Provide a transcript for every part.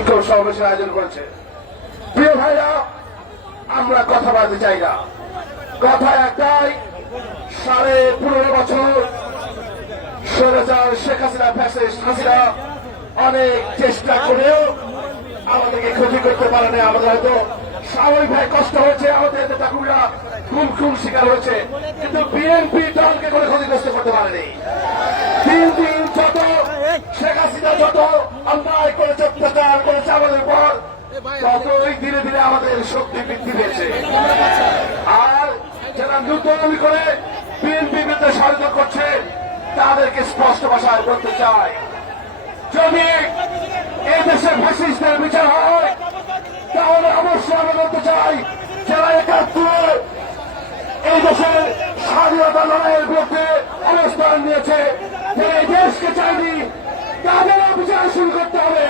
বিক্ষোভ সমাবেশের আয়োজন করেছে। প্রিয় ভাইরা, আমরা কথা বলতে চাই না। কথা একটাই, সাড়ে পনেরো বছর স্বৈরাচার শেখ হাসিনা, ফ্যাসিস্ট হাসিনা অনেক চেষ্টা করেও আমাদেরকে ক্ষতি করতে পারে না আমাদের হয়তো স্বাভাবিকভাবে কষ্ট হয়েছে, আমাদের নেতাকুরা খুন খুন শিকার হয়েছে, কিন্তু বিএনপি দলকে কোনো ক্ষতিগ্রস্ত করতে পারেনি। দিন দিন যত, শেখ হাসিনা যত অন্যায় করেছে অত্যাচার করেছে আমাদের উপর, ততই ধীরে ধীরে আমাদের শক্তি বৃদ্ধি পেয়েছে। আর যারা নূতন করে বিএনপি বিরুদ্ধে ষড়যন্ত্র করছে, তাদেরকে স্পষ্ট ভাষায় বলতে চাই, যদি এই দেশের ফ্যাসিস্টের বিচার হয়, তাহলে অবশ্যই আমরা বলতে চাই, যারা একাত্তরে এই দেশের স্বাধীনতা লড়াইয়ের বিরুদ্ধে অবস্থান নিয়েছে। এই দেশকে চাইনি তাদেরও বিচার শুরু করতে হবে।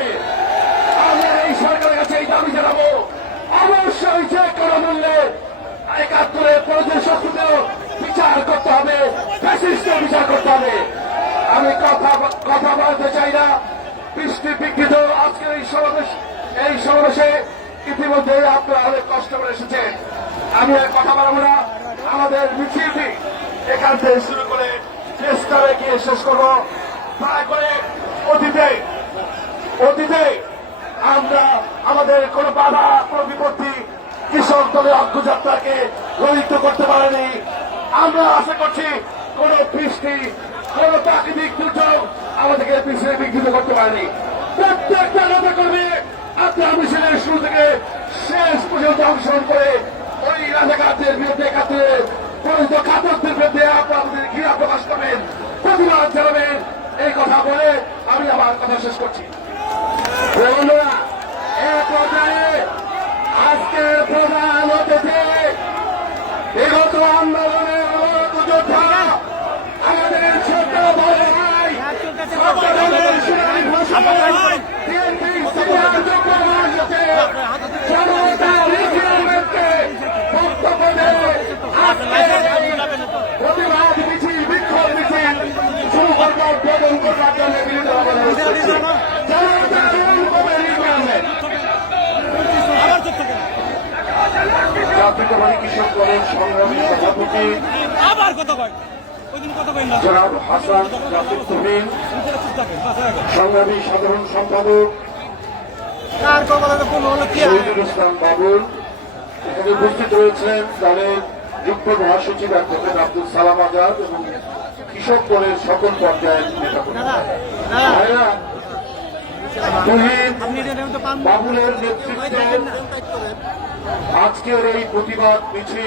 আমরা এই সরকারের কাছে এই দাবি জানাব। অবশ্যই যে কোনো মূল্যে একাত্তরে পরিচয় শত্রুদেরও বিচার করতে হবে ফ্যাসিস্টের বিচার করতে হবে। আমি কথা কথা বলতে চাই না। বৃষ্টি বিঘ্নিত আজকের এই সমাবেশ, এই সমাবেশে ইতিমধ্যে আপনারা অনেক কষ্ট করে এসেছেন। আমি কথা বলব না। আমাদের মিছিলটি এখান থেকে শুরু করে স্তরে গিয়ে শেষ করব দয়া করে অতীতে অতীতে আমরা আমাদের কোন বাধা, কোন বিপত্তি কৃষক দলের অগ্রযাত্রাকে রহিত করতে পারেনি। আমরা আশা করছি কোন বৃষ্টি, কোন প্রাকৃতিক দুর্যোগ আমাদেরকে পিছিয়ে বিঘ্নিত করতে পারেনি। প্রত্যেকটা নেতা কর্মী আপনার মিছিলের শুরু থেকে শেষ পর্যন্ত অংশগ্রহণ করে ওই বিরুদ্ধে একাত্তরে পরিচিত কাতকদের বিরুদ্ধে আপনারা আমাদের ঘৃণা প্রকাশ করবেন? প্রতিবাদ জানাবেন। এই কথা বলে আমি আমার কথা শেষ করছি। বন্ধুরা এ পর্যায়ে আজকের প্রধান অতিথি বিগত আন্দোলনের অবরত যোদ্ধা আমাদের ছোট বড় ভাই সেনানি ঘোষণা বিএনপি সিনিয়র যুগ্ম মহাসচিব জনতা মিছিলকে বক্তব্য দেয় আজকের এই প্রতিবাদ মিছিল বিক্ষোভ মিছিল শুরু করবার উদ্বোধন করবার জন্য বিরোধী অবদান করছি জনতা কবে নির্মাণের জাতীয়তাবাদী কৃষক দলের সংগ্রামী সভাপতি আবার কয় জনাব হাসান তুহিন সাধারণ সম্পাদক শহীদুল ইসলাম বাবুল। এখানে উপস্থিত রয়েছেন দলের যুগ্ম মহাসচিব অ্যাডভোকেট আব্দুল সালাম আজাদ এবং কৃষক দলের সকল পর্যায়ের নেতা ভাইরা বাবুলের নেতৃত্বে আজকের এই প্রতিবাদ মিছিল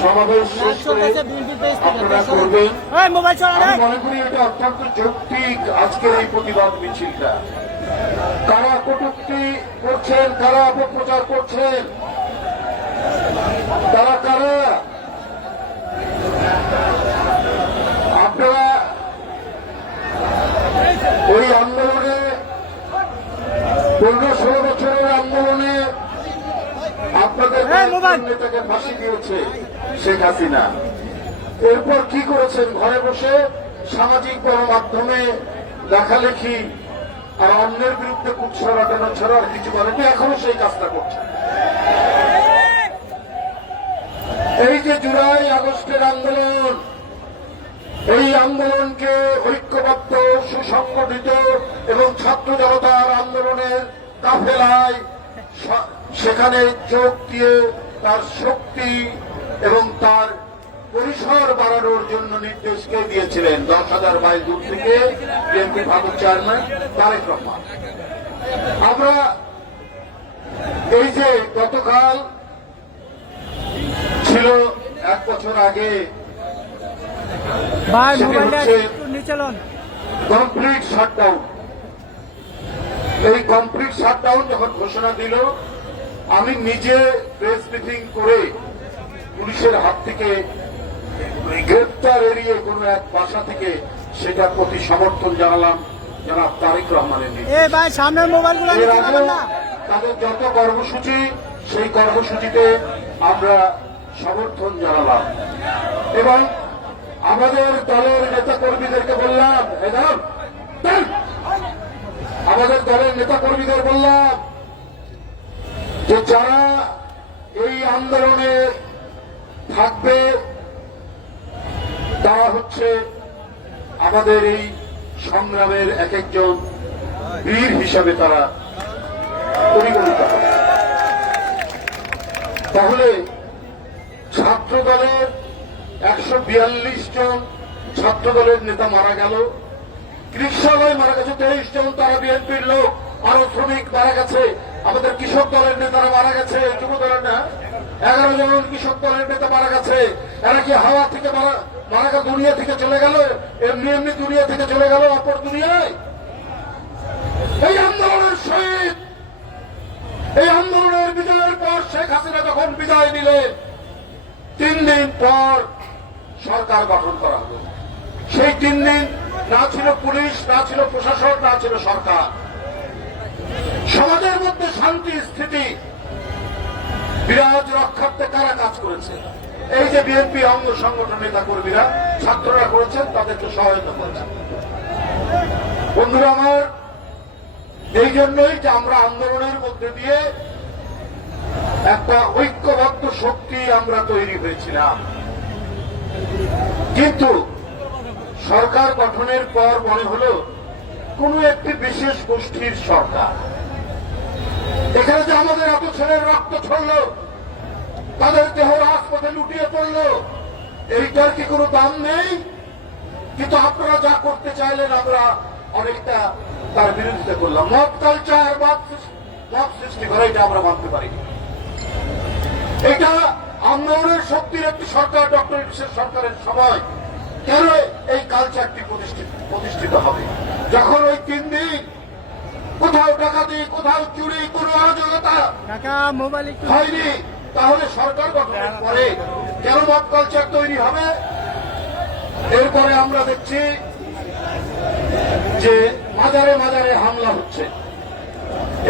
সমাবেশ শেষ করে আপনারা করবেন। আমি মনে করি এটা অত্যন্ত যৌক্তিক আজকের এই প্রতিবাদ মিছিলটা। কারা কটুক্তি করছেন কারা অপপ্রচার করছেন তারা কারা আপনারা ওই আন্দোলনে পনেরো ষোলো বছরের আন্দোলনে আপনাদের নেতাকে ফাঁসি দিয়েছে শেখ হাসিনা। এরপর কি করেছেন? ঘরে বসে সামাজিক গণমাধ্যমে লেখালেখি আর অন্যের বিরুদ্ধে কুৎসা রাটানো ছাড়া আর কিছু করেনি এখনও সেই কাজটা করছে এই যে জুলাই আগস্টের আন্দোলন এই আন্দোলনকে ঐক্যবদ্ধ, সুসংগঠিত এবং ছাত্র জনতার আন্দোলনের কাফেলায় সেখানে যোগ দিয়ে তার শক্তি এবং তার পরিসর বাড়ানোর জন্য নির্দেশকে দিয়েছিলেন দশ হাজার মাইল দূর থেকে বিএনপি ভারত চেয়ারম্যান তারেক রহমান। আমরা এই যে গতকাল ছিল এক বছর আগে সেটা হচ্ছে- কমপ্লিট শাটডাউন এই কমপ্লিট শাটডাউন যখন ঘোষণা দিল আমি নিজে প্রেস মিটিং করে পুলিশের হাত থেকে গ্রেপ্তার এড়িয়ে কোন এক বাসা থেকে সেটা প্রতি সমর্থন জানালাম জনাব তারেক রহমানের এর আগেও তাদের যত কর্মসূচি সেই কর্মসূচিতে আমরা সমর্থন জানালাম। এবং আমাদের দলের নেতা কর্মীদেরকে বললাম দাঁড়ান। আমাদের দলের নেতা কর্মীদের বললাম যে যারা এই আন্দোলনে থাকবে, তারা হচ্ছে আমাদের এই সংগ্রামের এক একজন বীর হিসাবে তারা পরিগণিত তাহলে ছাত্র দলের একশো বিয়াল্লিশ জন ছাত্র দলের নেতা মারা গেল। কৃষকালয় মারা গেছে, তেইশ জন, তারা বিএনপির লোক, আরও শ্রমিক মারা গেছে। আমাদের কৃষক দলের নেতারা মারা গেছে যুব দলের না? এগারো জন কৃষক দলের নেতা মারা গেছে। এরা কি হাওয়া থেকে মারা মারা গেল, দুনিয়া থেকে চলে গেল? এমনি এমনি দুনিয়া থেকে চলে গেল, অপর দুনিয়ায়? এই আন্দোলনের শহীদ, এই আন্দোলনের বিজয়ের পর শেখ হাসিনা যখন বিদায় নিলেন, তিন দিন পর সরকার গঠন করা হবে। সেই তিন দিন না ছিল পুলিশ, না ছিল প্রশাসন, না ছিল সরকার। সমাজের মধ্যে শান্তি, স্থিতি, বিরাজ, রক্ষার্থে কারা কাজ করেছে? এই যে বিএনপি অঙ্গ সংগঠন নেতা কর্মীরা ছাত্ররা করেছেন, তাদেরকে সহায়তা করেছেন। বন্ধুরা আমার, এই জন্যই যে আমরা আন্দোলনের মধ্যে দিয়ে একটা ঐক্যবদ্ধ শক্তি আমরা তৈরি হয়েছিলাম। কিন্তু সরকার গঠনের পর মনে হলো কোন একটি বিশেষ গোষ্ঠীর সরকার। এখানে যে আমাদের এত ছেলের রক্ত ছড়ল, তাদের দেহ রাজপথে লুটিয়ে পড়ল, এইটার কি কোনো দাম নেই? কিন্তু আপনারা যা করতে চাইলেন, আমরা অনেকটা তার বিরোধিতা করলাম। মত কালচার মত সৃষ্টি করা, এটা আমরা মানতে পারিনি। এটা আন্দোলনের শক্তির একটি সরকার ডক্টর ইউনুসের সরকারের সময় কেন এই কালচারটি প্রতিষ্ঠিত প্রতিষ্ঠিত হবে? যখন ওই তিন দিন কোথাও ডাকাতি কোথাও চুরি কোনো অরাজকতা মোবাইল হয়নি তাহলে সরকার গঠনের পরে কেন মত কালচার তৈরি হবে? এরপরে আমরা দেখছি যে মাজারে মাজারে হামলা হচ্ছে।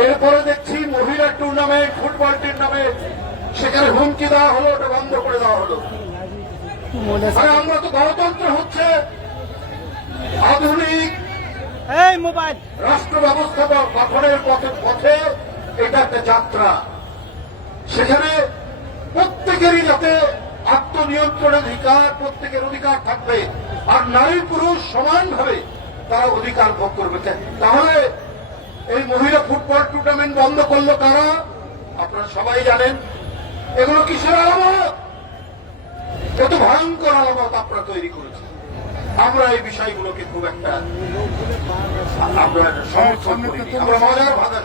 এরপরে দেখছি মহিলা টুর্নামেন্ট ফুটবল টুর্নামেন্ট সেখানে হুমকি দেওয়া হলো ওটা বন্ধ করে দেওয়া হলো। আরে আমরা তো গণতন্ত্র হচ্ছে। আধুনিক এই মোবাইল। রাষ্ট্র ব্যবস্থা গঠনের পথে পথে এটা একটা যাত্রা। সেখানে প্রত্যেকেরই যাতে আত্মনিয়ন্ত্রণের অধিকার প্রত্যেকের অধিকার থাকবে। আর নারী পুরুষ সমানভাবে তারা অধিকার ভোগ করবে। তাহলে এই মহিলা ফুটবল টুর্নামেন্ট বন্ধ করল কারা? আপনারা সবাই জানেন এগুলো কিসের আলামত? কত ভয়ঙ্কর আলামত আপনারা তৈরি করেছেন। আমরা এই বিষয়গুলোকে খুব একটা আমরা সমর্থন করিনি। আমরা মজার ভাষা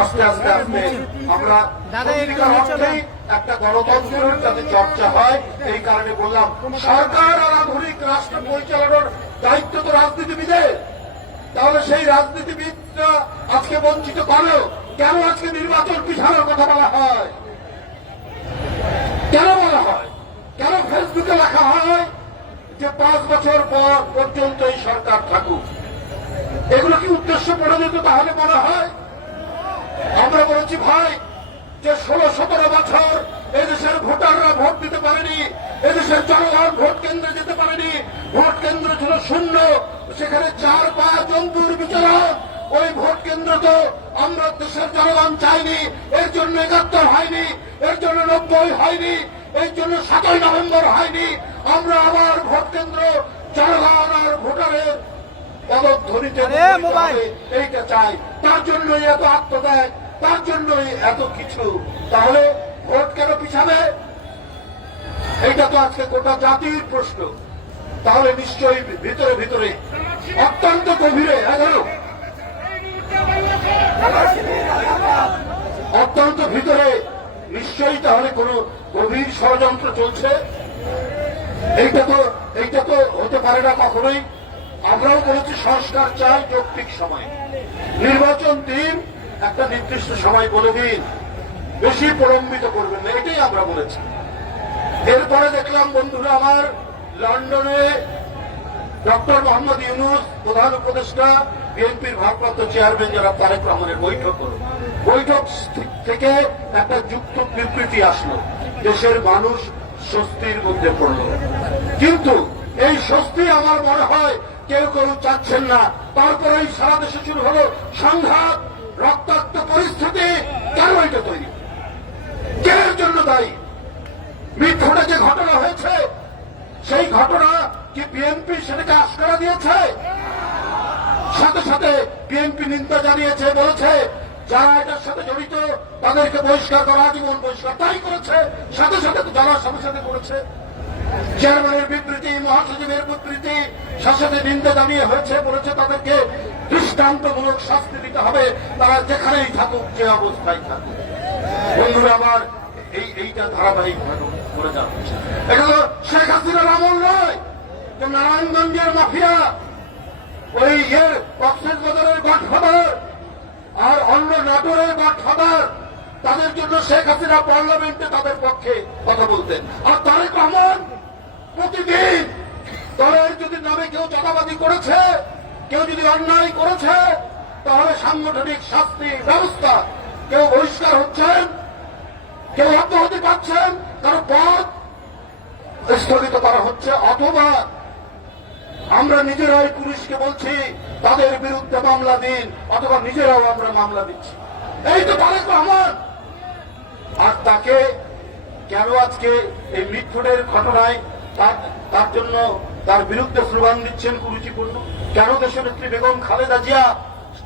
আস্তে আস্তে আস্তে আমরা একটু গণতন্ত্রের যাতে চর্চা হয় এই কারণে বললাম সরকার আর আধুনিক রাষ্ট্র পরিচালনার দায়িত্ব তো রাজনীতিবিদের। তাহলে সেই রাজনীতিবিদরা আজকে বঞ্চিত করো কেন আজকে নির্বাচন পিছানোর কথা বলা হয়? কেন বলা হয়? কেন ফেসবুকে লেখা হয় যে পাঁচ বছর পর পর্যন্ত এই সরকার থাকুক? এগুলো কি উদ্দেশ্য পড়ে যেত তাহলে মনে হয়? আমরা বলেছি, ভাই, যে ষোলো, সতেরো বছর এদেশের ভোটাররা ভোট দিতে পারেনি, এদেশের জনগণ ভোট কেন্দ্রে যেতে পারেনি, ভোট কেন্দ্র ছিল শূন্য, সেখানে চার পা জন্তুর বিচরণ ওই ভোট কেন্দ্র তো আমরা দেশের জনগণ চাইনি এর জন্য একাত্তর হয়নি এর জন্য নব্বই হয়নি এর জন্য সাতই নভেম্বর হয়নি। আমরা আবার ভোট কেন্দ্র জনগণ আর ভোটারের পদধ্বনিতে আরে, মুখরিত মোবাইল। হবে, এইটা চাই। তার জন্যই এত আত্মত্যাগ তার জন্যই এত কিছু। তাহলে ভোট কেন পিছাবে? এইটা তো আজকে গোটা জাতির প্রশ্ন। তাহলে নিশ্চয়ই ভিতরে ভিতরে অত্যন্ত গভীরে এগারো অত্যন্ত ভিতরে নিশ্চয়ই তাহলে কোন গভীর ষড়যন্ত্র চলছে? এইটা তো এইটা তো হতে পারে না কখনোই। আমরাও বলেছি সংস্কার চাই যৌক্তিক সময়। নির্বাচন দিন একটা নির্দিষ্ট সময় বলে দিন। বেশি প্রলম্বিত করবেন না, এটাই আমরা বলেছি। এরপরে দেখলাম বন্ধুরা আমার লন্ডনে ডক্টর মোহাম্মদ ইউনুস প্রধান উপদেষ্টা বিএনপির ভারপ্রাপ্ত চেয়ারম্যান যারা তারেক রহমানের বৈঠক হল। বৈঠক থেকে একটা যুক্ত বিবৃতি আসলো। দেশের মানুষ স্বস্তির মধ্যে পড়ল। কিন্তু এই স্বস্তি আমার মনে হয় কেউ কেউ চাচ্ছেন না। তারপরেই সারা দেশে শুরু হলো সংঘাত, রক্তাক্ত পরিস্থিতি। কেন এটা তৈরি? কে জন্য দায়ী? মিটফোটে যে ঘটনা হয়েছে, সেই ঘটনা কি বিএনপি সেটাকে আস্কারা দিয়েছে? সাথে সাথে বিএনপি নিন্দা জানিয়েছে, বলেছে, যারা এটার সাথে জড়িত, তাদেরকে বহিষ্কার করা, আজীবন বহিষ্কার, তাই করেছে। সাথে সাথে যারা সাথে সাথে করেছে। চেয়ারম্যানের বিবৃতি, মহাসচিবের বিবৃতি, সাথে নিন্দা জানিয়ে হয়েছে, বলেছে তাদেরকে দৃষ্টান্তমূলক শাস্তি দিতে হবে, তারা যেখানেই থাকুক, যে অবস্থায় থাকুক। বন্ধুরা, আমার এই, এইটা ধারাবাহিক করে যাচ্ছে। এটা শেখ হাসিনার আমল নয় যে নারায়ণগঞ্জের মাফিয়া ওই ইয়ের কক্সেস বাজারের গডফাদার আর অন্য নাটোরের গডফাদার তাদের জন্য শেখ হাসিনা পার্লামেন্টে তাদের পক্ষে কথা বলতেন। আর তারেক রহমান প্রতিদিন দলের যদি নামে কেউ চাঁদাবাদি করেছে, কেউ যদি অন্যায় করেছে, তাহলে সাংগঠনিক শাস্তি ব্যবস্থা। কেউ বহিষ্কার হচ্ছেন, কেউ আত্মহতি পাচ্ছেন কারও পথ স্থগিত করা হচ্ছে, অথবা আমরা নিজেরাই পুলিশকে বলছি, তাদের বিরুদ্ধে মামলা দিন, অথবা নিজেরাও আমরা মামলা দিচ্ছি। এই তো তারেক রহমান! আর তাকে কেন আজকে এই মৃত্যুদের ঘটনায় তার তার জন্য তার বিরুদ্ধে স্লোগান দিচ্ছেন কুরুচিপূর্ণ? কেন দেশনেত্রী বেগম খালেদা জিয়া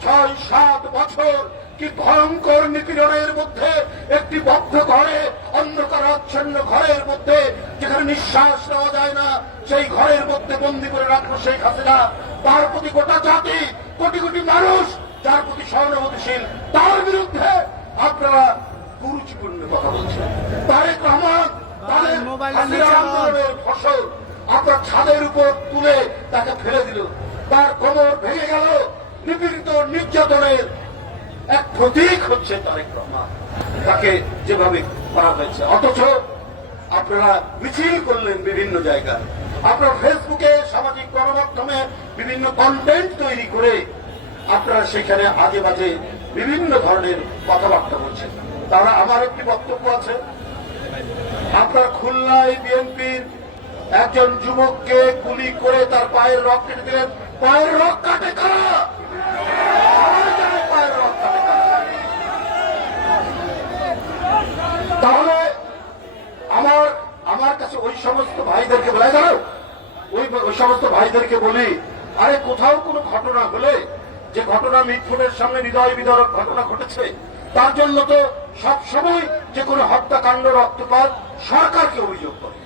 ছয় সাত বছর কি ভয়ঙ্কর নিপীড়নের মধ্যে একটি বদ্ধ ঘরে অন্ধকার আচ্ছন্ন ঘরের মধ্যে যেখানে নিঃশ্বাস নেওয়া যায় না সেই ঘরের মধ্যে বন্দি করে রাখল শেখ হাসিনা। তার প্রতি গোটা জাতি কোটি কোটি মানুষ যার প্রতি সহানুভূতিশীল তার বিরুদ্ধে আপনারা কুরুচিপূর্ণ কথা বলছেন। তারেক রহমান তাদের আন্দোলনের ফসল আপনার ছাদের উপর তুলে তাকে ফেলে দিল। তার কোমর ভেঙে গেল। নিপীড়িত নির্যাতনের এক প্রতীক হচ্ছে তারেক রহমান। তাকে যেভাবে করা হয়েছে। অথচ আপনারা মিছিল করলেন বিভিন্ন জায়গায়। আপনার ফেসবুকে সামাজিক গণমাধ্যমে বিভিন্ন কন্টেন্ট তৈরি করে আপনারা সেখানে আজে বাজে বিভিন্ন ধরনের কথাবার্তা বলছেন। তারা আমার একটি বক্তব্য আছে। আপনার খুলনায় বিএনপির একজন যুবককে গুলি করে তার পায়ের রক কেটে দিলেন। পায়ের রক কাটে কারা? তাহলে আমার আমার কাছে ওই সমস্ত ভাইদেরকে বলে দাও ওই ওই সমস্ত ভাইদেরকে বলি, আরে কোথাও কোনো ঘটনা হলে, যে ঘটনা মিটফোনের সামনে হৃদয় বিদারক ঘটনা ঘটেছে, তার জন্য তো সব সময় যে কোনো হত্যাকাণ্ড, রক্তপাত সরকারকে অভিযোগ করে।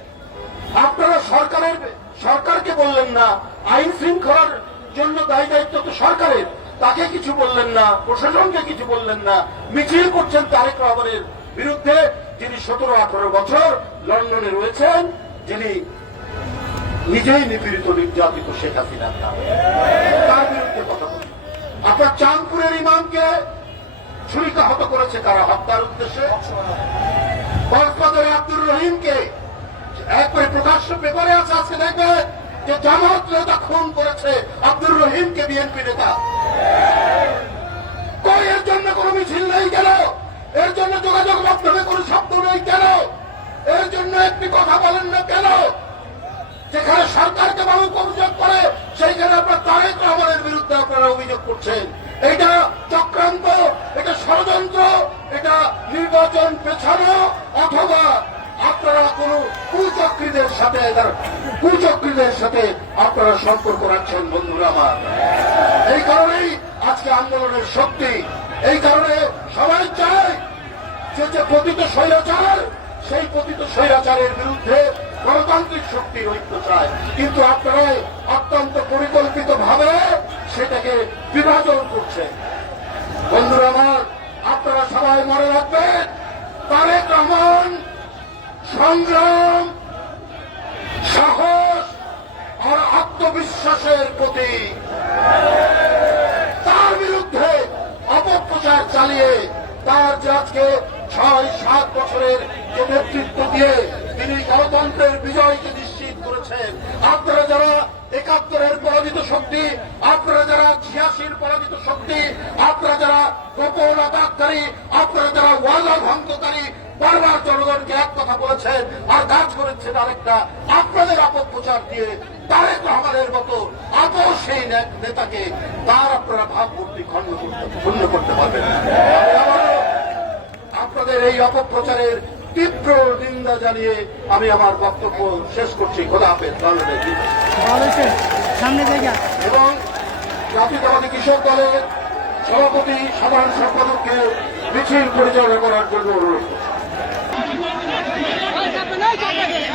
আপনারা সরকারের, সরকারকে বললেন না আইন শৃঙ্খলার জন্য দায়ী দায়িত্ব তো সরকারের। তাকে কিছু বললেন না, প্রশাসনকে কিছু বললেন না। মিছিল করছেন তারেক রহমানের বিরুদ্ধে, যিনি সতেরো আঠারো বছর লন্ডনে রয়েছেন, যিনি নিজেই নিপীড়িত নির্যাতিত শেখ হাসিনা। তার বিরুদ্ধে কথা বলছেন আপনার চাঁদপুরের ইমামকে ছুরিকাহত করেছে কারা? হত্যার উদ্দেশ্যে? কক্সবাজারে আব্দুর রহিমকে একবারে প্রকাশ্য পেপারে আছে, আজকে দেখবেন যে জামাত নেতা খুন করেছে আব্দুর রহিমকে বিএনপি নেতা। কই এর জন্য কোনো মিছিল নেই কেন? এর জন্য যোগাযোগ মাধ্যমে কোনো শব্দ নেই কেন? এর জন্য একটি কথা বলেন না কেন? যেখানে সরকারকে মানুষ অভিযোগ করে, সেইখানে আপনার তারেক রহমানের বিরুদ্ধে আপনারা অভিযোগ করছেন। এটা চক্রান্ত, এটা ষড়যন্ত্র, এটা নির্বাচন পেছানো, অথবা আপনারা কোন কুচক্রীদের সাথে কুচক্রীদের সাথে আপনারা সম্পর্ক রাখছেন, বন্ধুরা আমার। এই কারণেই আজকে আন্দোলনের শক্তি। এই কারণে সবাই চায় যে যে পতিত স্বৈরাচার, সেই পতিত স্বৈরাচারের বিরুদ্ধে গণতান্ত্রিক শক্তির ঐক্য চায়। কিন্তু আপনারা অত্যন্ত পরিকল্পিত ভাবে সেটাকে বিভাজন করছে বন্ধুরা আমার, আপনারা সবাই মনে রাখবেন, তারেক রহমান সংগ্রাম সাহস আর আত্মবিশ্বাসের প্রতীক তার বিরুদ্ধে অপপ্রচার চালিয়ে তার যে আজকে ছয়, সাত বছরের যে নেতৃত্ব দিয়ে তিনি গণতন্ত্রের বিজয়কে নিশ্চিত করেছেন, আপনারা যারা একাত্তরের পরাজিত শক্তি, আপনারা যারা ছিয়াশির পরাজিত শক্তি, আপনারা যারা গোপন আপনারা যারা ওয়াদা ভঙ্গকারী বারবার জনগণকে এক কথা বলেছেন আর কাজ করেছেন আরেকটা। আপনাদের আপদ প্রচার দিয়ে তারেক রহমানের মতো আপো সেই নেতাকে তার আপনারা ভাবমূর্তি খণ্ড শূন্য করতে পারবেন আপনাদের এই অপপ্রচারের তীব্র নিন্দা জানিয়ে আমি আমার বক্তব্য শেষ করছি। খোলা সামনে এবং জাতীয়তাবাদী কৃষক দলের সভাপতি সাধারণ সম্পাদককে মিছিল পরিচালনা করার জন্য অনুরোধ করছি।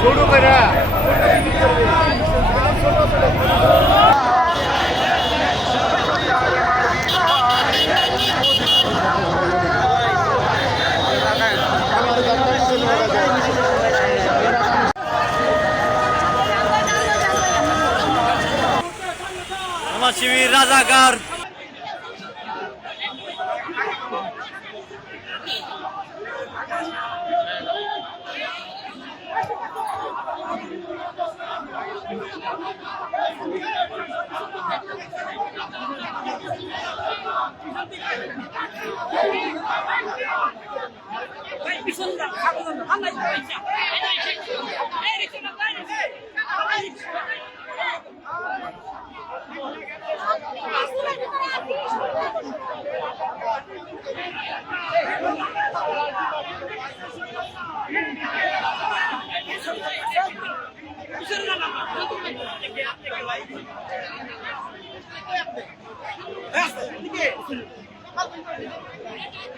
ছোট করে শিবির রাজাকার Bismillah,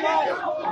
আমার